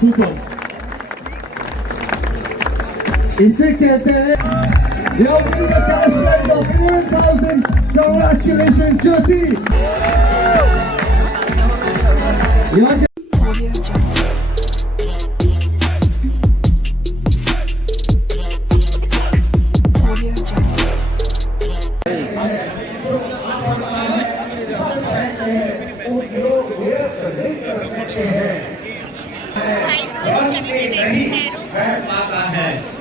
Super, इसे कहते हैं Yo, give me the cash prize of 11,000. Congratulations, Jyoti.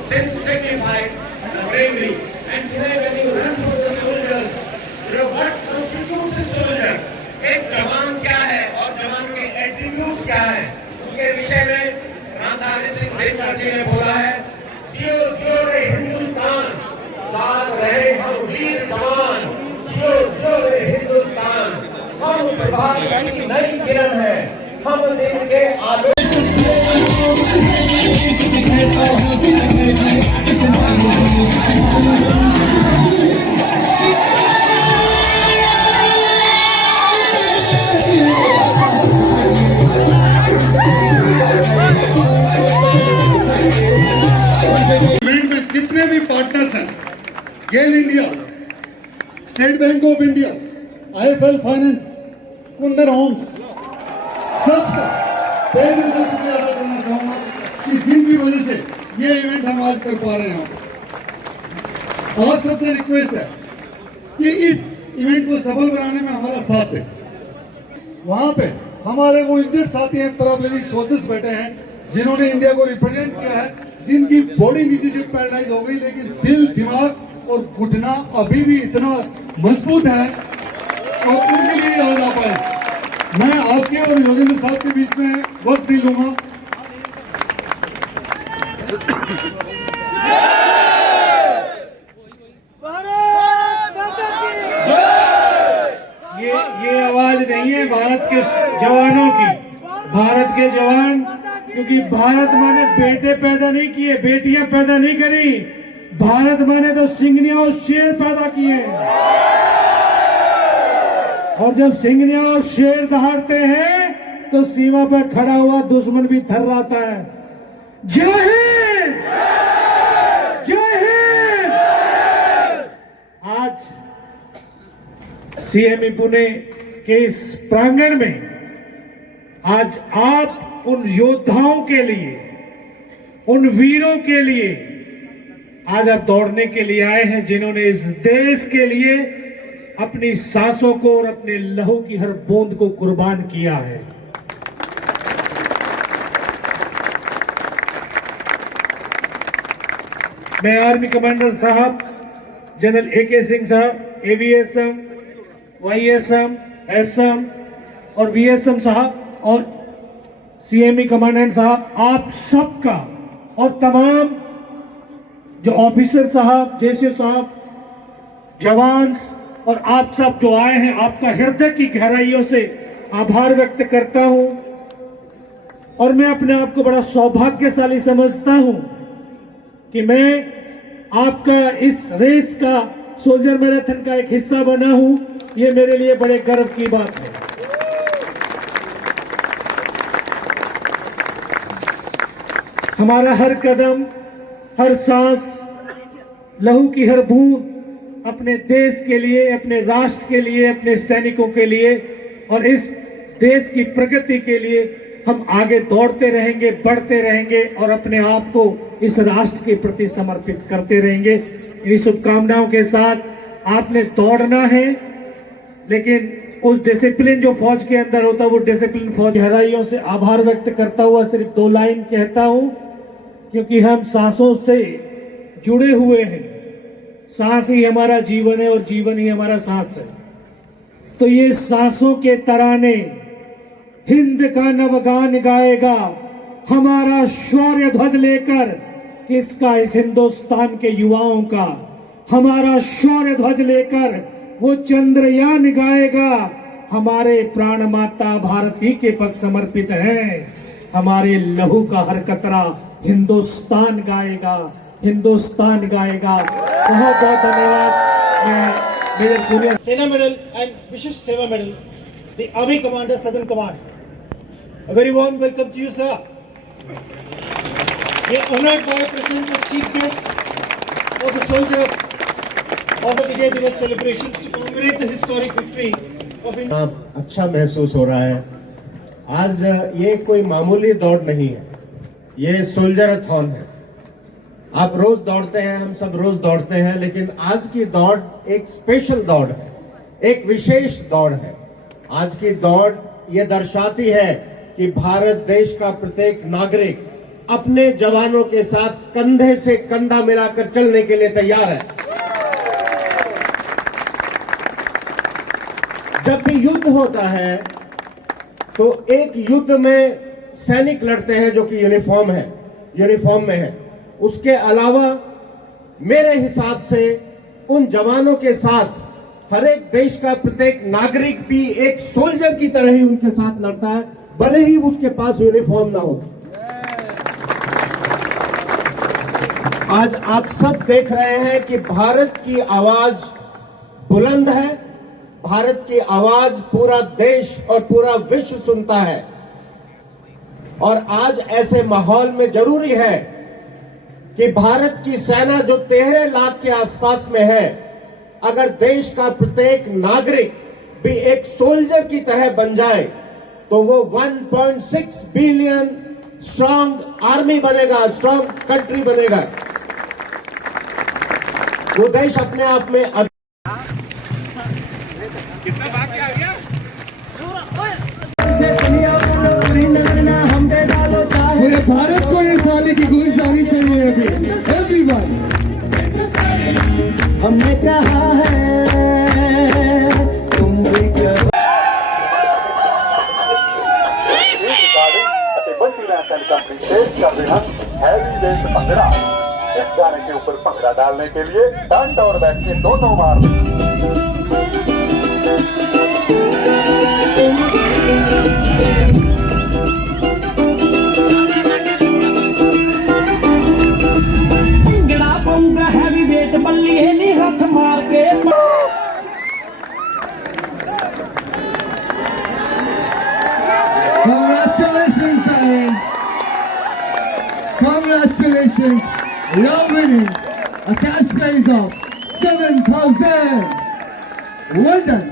This signifies the bravery. And today when you run for the soldiers, you know what constitutes a soldier? एक जवान क्या है और जवान के एट्रीब्यूट्स क्या है, उसके विषय में रामधारी सिंह दिनकर जी ने बोला है, जियो जियो रे हिंदुस्तान, जाग रहे हम वीर जवान, जियो जियो रे हिंदुस्तान, हम प्रभात की नई किरण है, हम दिन के आलोक। जितने भी पार्टनर्स हैं, GAIL India, state bank of India, IFL finance, Kundan homes, सबका पहले से शुक्रिया अदा करना चाहूंगा कि जिनकी वजह से ये इवेंट हम आज कर पा रहे हैं। आप सबसे रिक्वेस्ट है कि इस इवेंट को सफल बनाने में हमारा साथ है। वहां पे हमारे वो इंजर्ड साथी हैं, पैराप्लेजिक सोल्जर्स बैठे हैं, जिन्होंने इंडिया को रिप्रेजेंट किया है, जिनकी बॉडी नीचे से पैरालाइज हो गई, लेकिन दिल, दिमाग और घुटना अभी भी इतना मजबूत है और उनके लिए याद आ पाए। मैं आपके और योगेंद्र साहब के बीच में वक्त नहीं लूंगा। ये आवाज नहीं है भारत के जवानों की, भारत के जवान, क्योंकि भारत माँ ने बेटे पैदा नहीं किए, बेटियां पैदा नहीं करी, भारत माँ ने तो सिंघनिया और शेर पैदा किए। और जब सिंघनिया और शेर दहाड़ते हैं तो सीमा पर खड़ा हुआ दुश्मन भी थर्राता है। जय हिंद, जय हिंद। आज सीएमई पुणे के इस प्रांगण में आज आप उन योद्धाओं के लिए, उन वीरों के लिए आज आप दौड़ने के लिए आए हैं, जिन्होंने इस देश के लिए अपनी सांसों को और अपने लहू की हर बूंद को कुर्बान किया है। मैं आर्मी कमांडर साहब, जनरल एके सिंह साहब, एवीएसएम, वाईएसएम, एसएम और वीएसएम साहब और सीएमई कमांडेंट साहब, आप सबका और तमाम जो ऑफिसर साहब, जेसीओ साहब, जवान और आप सब जो आए हैं, आपका हृदय की गहराइयों से आभार व्यक्त करता हूं। और मैं अपने आप को बड़ा सौभाग्यशाली समझता हूं कि मैं आपका इस रेस का, सोल्जर मैराथन का एक हिस्सा बना हूं। ये मेरे लिए बड़े गर्व की बात है। हमारा हर कदम, हर सांस, लहू की हर बूंद अपने देश के लिए, अपने राष्ट्र के लिए, अपने सैनिकों के लिए और इस देश की प्रगति के लिए हम आगे दौड़ते रहेंगे, बढ़ते रहेंगे और अपने आप को इस राष्ट्र के प्रति समर्पित करते रहेंगे। इन शुभकामनाओं के साथ आपने दौड़ना है, लेकिन उस डिसिप्लिन जो फौज के अंदर होता है, वो डिसिप्लिन फौज। गहराइयों से आभार व्यक्त करता हुआ सिर्फ 2 लाइन कहता हूं, क्योंकि हम सांसों से जुड़े हुए हैं। सांस ही हमारा जीवन है और जीवन ही हमारा सांस है। तो ये सांसों के तराने हिंद का नवगान गाएगा हमारा शौर्य ध्वज लेकर, किसका? इस हिंदुस्तान के युवाओं का। हमारा शौर्य ध्वज लेकर वो चंद्रयान गाएगा, हमारे प्राण माता भारती के पक्ष समर्पित है। हमारे लहू का हर कतरा हिंदुस्तान गाएगा, हिंदुस्तान गाएगा। बहुत बहुत धन्यवाद। मैं मेरे पूरे सेना मेडल एंड विशिष्ट सेवा medal, the army commander southern command. A very warm welcome to you, sir. We are honored by your presence as chief guest for the soldier of the Vijay Diwas celebrations to commemorate the historic victory of India. अच्छा महसूस हो रहा है। आज ये कोई मामूली दौड़ नहीं है, ये सोल्जर-अथॉन है। आप रोज दौड़ते हैं, हम सब रोज दौड़ते हैं, लेकिन आज की दौड़ एक स्पेशल दौड़ है, एक विशेष दौड़ है। आज की दौड़ ये दर्शाती है कि भारत देश का प्रत्येक नागरिक अपने जवानों के साथ कंधे से कंधा मिलाकर चलने के लिए तैयार है। जब भी युद्ध होता है तो एक युद्ध में सैनिक लड़ते हैं जो कि यूनिफॉर्म में है। उसके अलावा मेरे हिसाब से उन जवानों के साथ हर एक देश का प्रत्येक नागरिक भी एक सोल्जर की तरह ही उनके साथ लड़ता है, भले ही उसके पास यूनिफॉर्म ना हो। आज आप सब देख रहे हैं कि भारत की आवाज बुलंद है, भारत की आवाज पूरा देश और पूरा विश्व सुनता है। और आज ऐसे माहौल में जरूरी है कि भारत की सेना जो 13 लाख के आसपास में है, अगर देश का प्रत्येक नागरिक भी एक सोल्जर की तरह बन जाए तो वो 1.6 बिलियन स्ट्रांग आर्मी बनेगा, स्ट्रांग कंट्री बनेगा। वो देश अपने आप में पूरे भारत को ये थाली की गूंज आनी चाहिए अभी। एवरीवन, हमने कहा है तुम भी करो। ਅਤੇ ਬਸੀ ਨੈਸ਼ਨਲ कंपनी पेश कर रहे हैं हैवी वेट भंगड़ा। इस गाने के ऊपर भंगड़ा डालने के लिए फ्रंट और बैक के दोनों मार भंगड़ा पाऊंगा हैवी वेट बल्ली नहीं हाथ मार के। Congratulations, Diane. Congratulations. You're winning a cash prize of 7,000. Well done.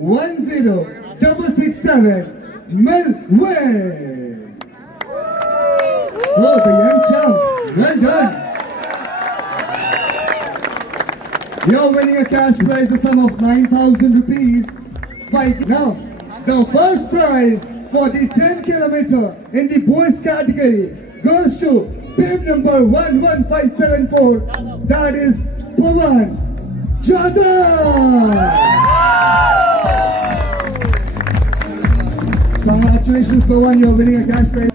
10667 Melway. Oh, the young champ. Well done. You're winning a cash prize, the sum of 9,000 rupees. Now, the first prize for the 10 kilometer in the boys category goes to bib number 11574. That is Pawan Jadhav. Congratulations, Pawan, you're winning a cash prize.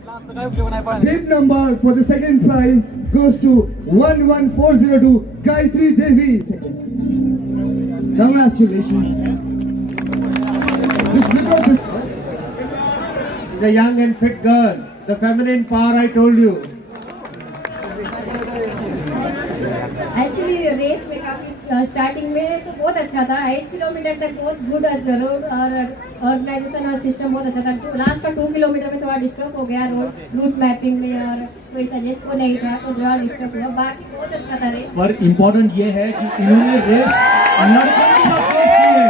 Bib number for the second prize goes to 11402 Gayatri Devi. Congratulations. The young and fit girl, the feminine power I told you. Actually race में काफी starting में तो बहुत अच्छा था, 8 kilometre तक बहुत good road और ऑर्गेनाइजेशन और सिस्टम बहुत अच्छा था। लास्ट का 2 किलोमीटर में थोड़ा डिस्टर्ब हो गया रूट मैपिंग में और कोई सजेस्ट को नहीं था तो थोड़ा डिस्टर्ब हुआ, बाकी बहुत अच्छा था रेस। पर इम्पोर्टेंट ये है कि इन्होंने रेस लड़कों के साथ पेश की है।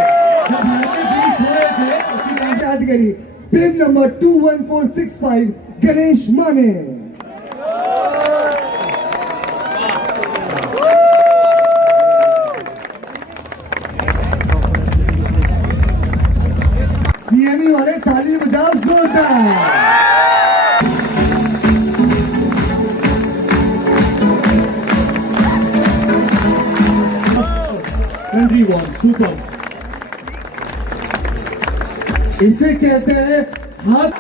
जब लड़के फिनिश हो रहे थे उसी category bib number 21465 Ganesh Mane. CME वाले ताली बजाओ जोरदार। 21 सुपर। इसे कहते हैं हाथ